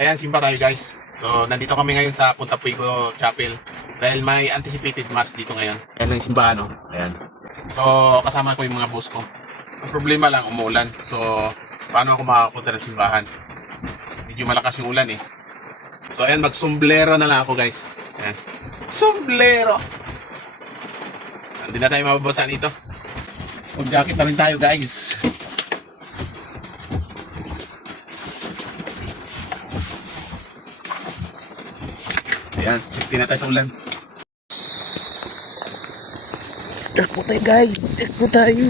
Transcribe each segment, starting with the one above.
Ayan, simba tayo guys. So, nandito kami ngayon sa Punta Puigo Chapel. Dahil may anticipated mass dito ngayon. Ayan ang simbahan, no? Ayan. So, kasama ko yung mga boss ko. Ang problema lang, umuulan. So, paano ako makakapunta ng simbahan? Medyo malakas yung ulan eh. So, ayan, mag-sombrero na lang ako guys. Ayan. Sombrero! Hindi na tayo mababasa nito. Mag-jacket na rin tayo guys. Ayan, safety na tayo sa ulan. Takbo tayo guys, takbo tayo.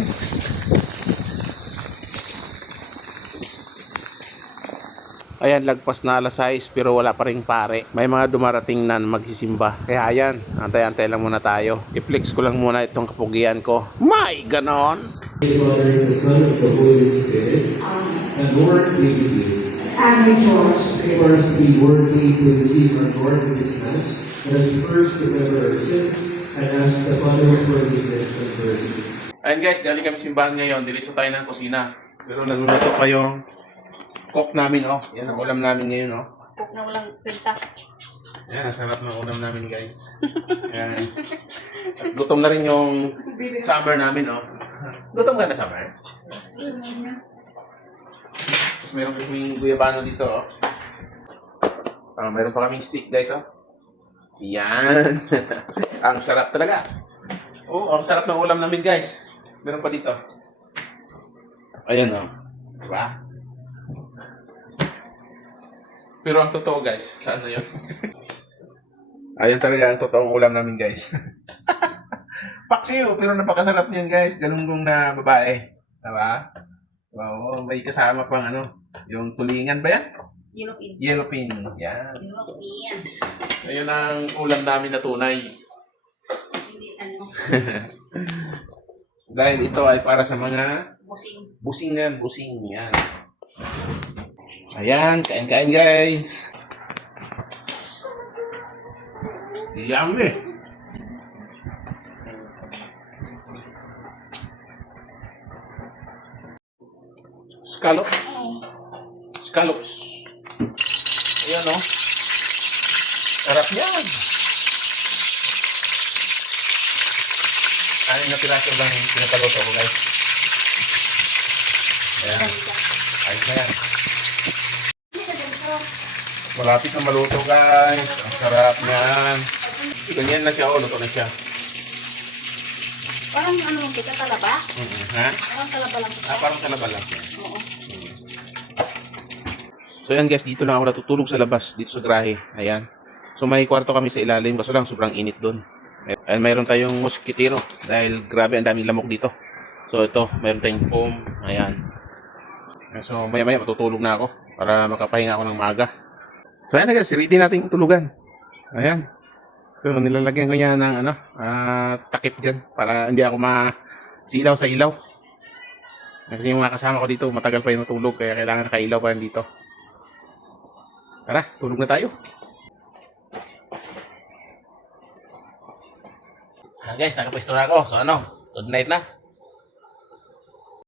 Ayan, lagpas na alas 6 pero wala pa rin pare. May mga dumarating na magsisimba. Kaya ayan, antay-antay lang muna tayo. I-flex ko lang muna itong kapugian ko. May ganon! Father, the Son, of the Holy Spirit. And Lord be with you. And rejoice. For us to be worthy to receive our Lord in this Mass, let us first remember our sins and ask the Father's forgiveness and mercy. Ayan guys, galing kami simbahan ngayon. Diretso tayo ng kusina. Pero nagluluto pa yung cook namin, oh. Yan ang ulam namin ngayon, oh. Huwag na walang kwenta. Ayan, ang sarap ng ulam namin, guys. Ayan. At gutom na rin yung summer namin, oh. Gutom ka na summer? Tapos meron kaming guyabano dito, oh. Ah, meron pa kaming stick, guys, oh. Yan. ang sarap talaga. Oo, ang sarap ng ulam namin, guys. Meron pa dito. Ayan, oh. Diba? Pero ang totoo, guys, saan na yun? Ayan talaga ang totoong ulam namin, guys. Paksiw, pero napakasarap niyan, guys. Galunggong na babae. Diba? Wow, may kasama pang ano, yung tulingan ba yan? Yellow pin. Yellow pin. Yan. Yellow pin. Ayun ang ulam namin na tunay. Hindi ano, Dahil ito ay para sa mga busing. busingan, busing. Yan. Ayan, kain-kain guys. Yummy. Scallops. Scallops. Ayan o. Sarap yan. Anin na piraso lang yung pinapaluto ko guys. Ayan. Ayos na yan. Malapit na maluto guys. Ang sarap niyan. Ganyan na siya. Oh, luto na siya. Parang ano kita talaba? Mm-hmm. Ha? Parang talaba lang kita. Ah, parang talaba lang. Oo. So yan guys, dito lang ako natutulog sa labas, dito sa grahe. Ayan. So may kwarto kami sa ilalim, kaso lang sobrang init doon. And mayroon tayong mosquitero dahil grabe ang daming lamok dito. So ito, mayroon tayong foam. Ayan. So maya maya matutulog na ako para makapahinga ako ng maaga. So ayan guys, ready nating tulugan. Ayan. So nilalagyan ko yan ng ano, ah, takip dyan para hindi ako masilaw sa ilaw. Kasi yung mga kasama ko dito, matagal pa yung matulog kaya kailangan nakailaw pa dito. Tara, tulog na tayo. Ah, guys, nakapwesto na ako. So ano, good night na.